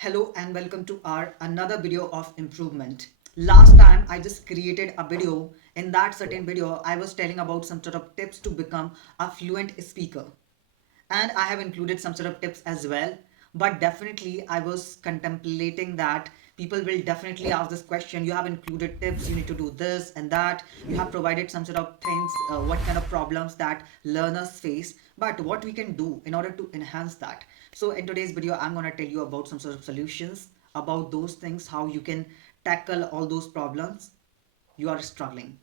Hello and welcome to our another video of improvement. Last time I just created a video. In that certain video I was telling about some sort of tips to become a fluent speaker, and I have included some sort of tips as well. But definitely I was contemplating that people will definitely ask this question. You have included tips, you need to do this and that, you have provided some sort of things, what kind of problems that learners face, but what we can do in order to enhance that. So in today's video I'm going to tell you about some sort of solutions about those things, how you can tackle all those problems you are struggling.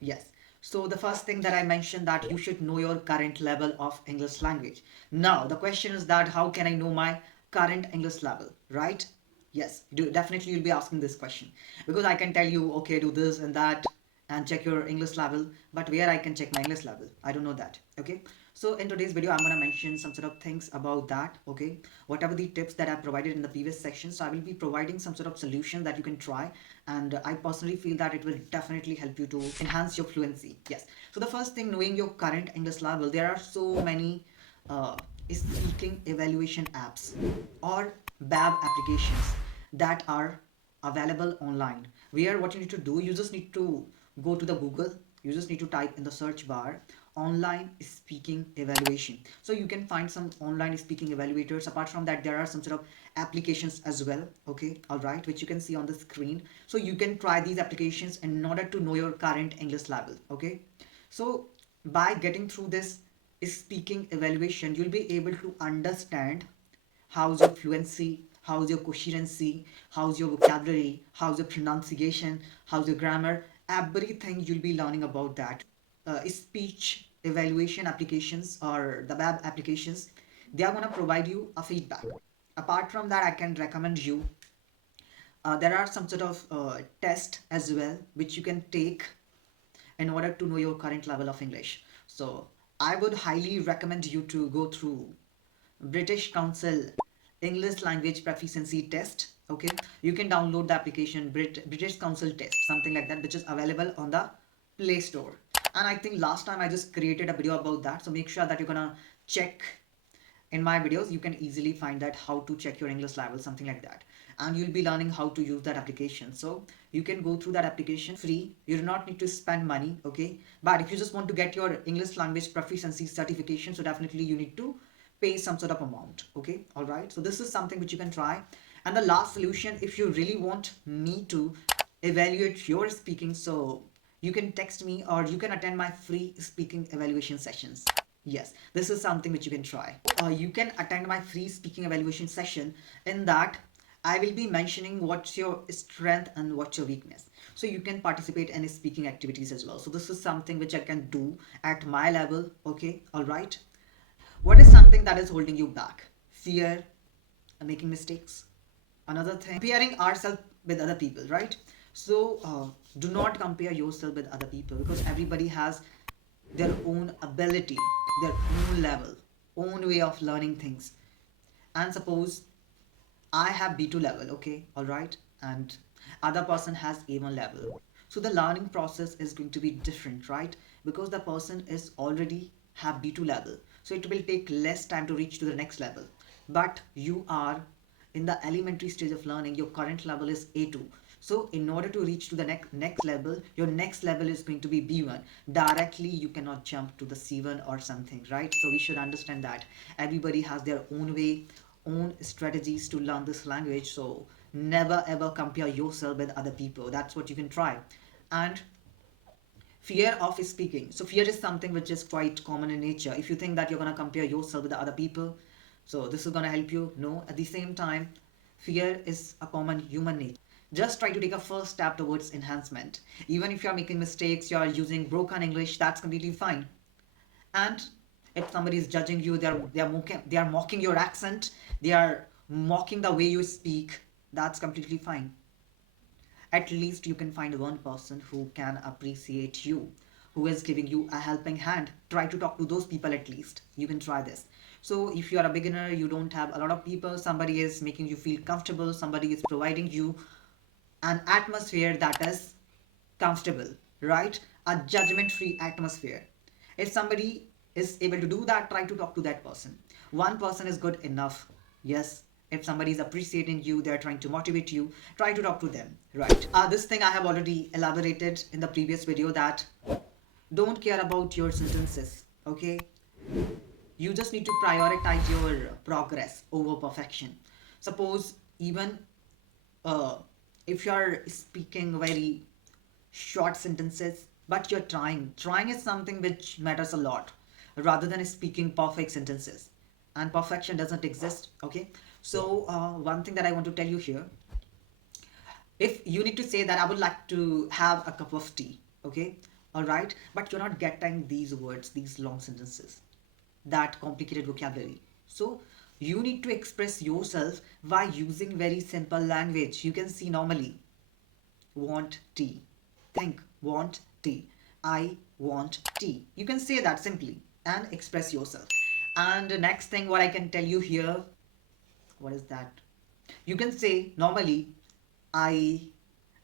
Yes. So the first thing that I mentioned, that you should know your current level of English language. Now the question is that how can I know my current English level, right? Yes, definitely you'll be asking this question, because I can tell you, okay, do this and that and check your English level, but where I can check my English level? I don't know that. Okay. So in today's video, I'm gonna mention some sort of things about that. Okay. Whatever the tips that I provided in the previous section, so I will be providing some sort of solution that you can try, and I personally feel that it will definitely help you to enhance your fluency. Yes. So the first thing, knowing your current English level. There are so many uh, speaking evaluation apps or BAB applications that are available online, where what you need to do, you just need to go to the Google, you just need to type in the search bar online speaking evaluation. So you can find some online speaking evaluators. Apart from that, there are some sort of applications as well, okay, all right, which you can see on the screen. So you can try these applications in order to know your current English level. Okay. So by getting through this speaking evaluation, you'll be able to understand how's your fluency, how's your coherency, how's your vocabulary, how's your pronunciation, how's your grammar. Everything you'll be learning about that. Speech evaluation applications or the web applications, they are going to provide you a feedback. Apart from that, I can recommend you, there are some sort of test as well which you can take in order to know your current level of English. So I would highly recommend you to go through British Council English Language Proficiency Test. Okay, you can download the application British Council Test, something like that, which is available on the Play Store. And I think last time I just created a video about that. So make sure that you're gonna check in my videos. You can easily find that how to check your English level, something like that, and you'll be learning how to use that application. So you can go through that application free. You do not need to spend money. Okay, but if you just want to get your English language proficiency certification, so definitely you need to pay some sort of amount. Okay, all right, so this is something which you can try. And the last solution, if you really want me to evaluate your speaking, so you can text me or you can attend my free speaking evaluation sessions. Yes, this is something which you can try. You can attend my free speaking evaluation session. In that, I will be mentioning what's your strength and what's your weakness. So you can participate in speaking activities as well. So this is something which I can do at my level. Okay, all right. What is something that is holding you back? Fear, making mistakes. Another thing, comparing ourselves with other people, right? So do not compare yourself with other people, because everybody has their own ability, their own level, own way of learning things. And suppose I have B2 level, okay, all right, and other person has A1 level. So the learning process is going to be different, right? Because the person is already have B2 level. So it will take less time to reach to the next level. But you are in the elementary stage of learning, your current level is A2. So in order to reach to the next level, your next level is going to be B1. Directly you cannot jump to the C1 or something, right? So we should understand that everybody has their own way, own strategies to learn this language. So never ever compare yourself with other people. That's what you can try. And fear of speaking. So fear is something which is quite common in nature. If you think that you're going to compare yourself with the other people, so this is going to help you. No, at the same time, fear is a common human nature. Just try to take a first step towards enhancement. Even if you're making mistakes, you're using broken English, that's completely fine. And if somebody is judging you, they are mocking your accent, they are mocking the way you speak, that's completely fine. At least you can find one person who can appreciate you, who is giving you a helping hand. Try to talk to those people. At least you can try this. So if you are a beginner, you don't have a lot of people, somebody is making you feel comfortable, somebody is providing you an atmosphere that is comfortable, right? A judgment free atmosphere. If somebody is able to do that, try to talk to that person. One person is good enough. Yes, If somebody is appreciating you, they're trying to motivate you, try to talk to them, right? This thing I have already elaborated in the previous video, that don't care about your sentences, okay? You just need to prioritize your progress over perfection. Suppose even uh, if you're speaking very short sentences, but you're trying is something which matters a lot, rather than speaking perfect sentences. And perfection doesn't exist, okay? So one thing that I want to tell you here, if you need to say that I would like to have a cup of tea, okay, all right, but you're not getting these words, these long sentences, that complicated vocabulary. So you need to express yourself by using very simple language. You can see normally, want tea, think, want tea, I want tea. You can say that simply and express yourself. And the next thing what I can tell you here, what is that? You can say normally, I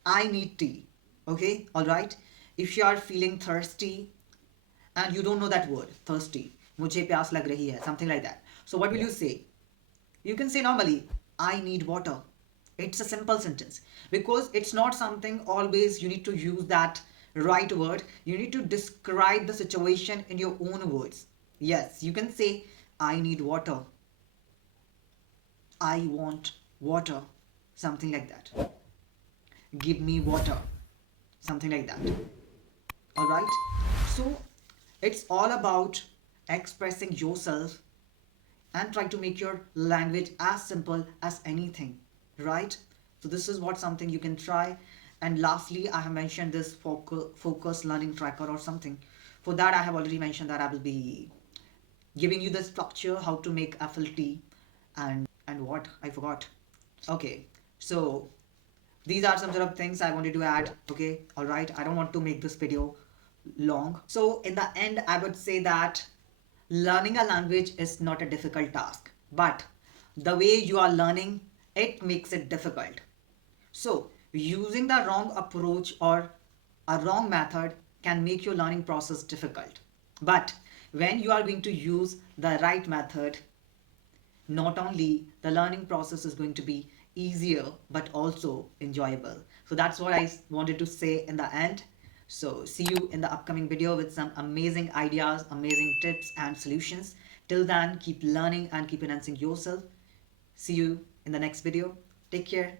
I need tea. Okay, all right. If you are feeling thirsty and you don't know that word, thirsty, मुझे प्यास लग रही है, something like that. So what will you say? You can say normally, I need water. It's a simple sentence, because it's not something always you need to use that right word. You need to describe the situation in your own words. Yes, you can say, I need water, I want water, something like that. Give me water, something like that. All right. So it's all about expressing yourself and try to make your language as simple as anything, right? So this is what something you can try. And lastly, I have mentioned this focus learning tracker or something. For that, I have already mentioned that I will be giving you the structure, how to make FLT, and what I forgot. Okay, so these are some sort of things I wanted to add. Okay, all right. I don't want to make this video long. So in the end, I would say that learning a language is not a difficult task, but the way you are learning it makes it difficult. So using the wrong approach or a wrong method can make your learning process difficult. But when you are going to use the right method, not only the learning process is going to be easier but also enjoyable. So that's what I wanted to say in the end. So see you in the upcoming video with some amazing ideas, amazing tips and solutions. Till then, keep learning and keep enhancing yourself. See you in the next video. Take care.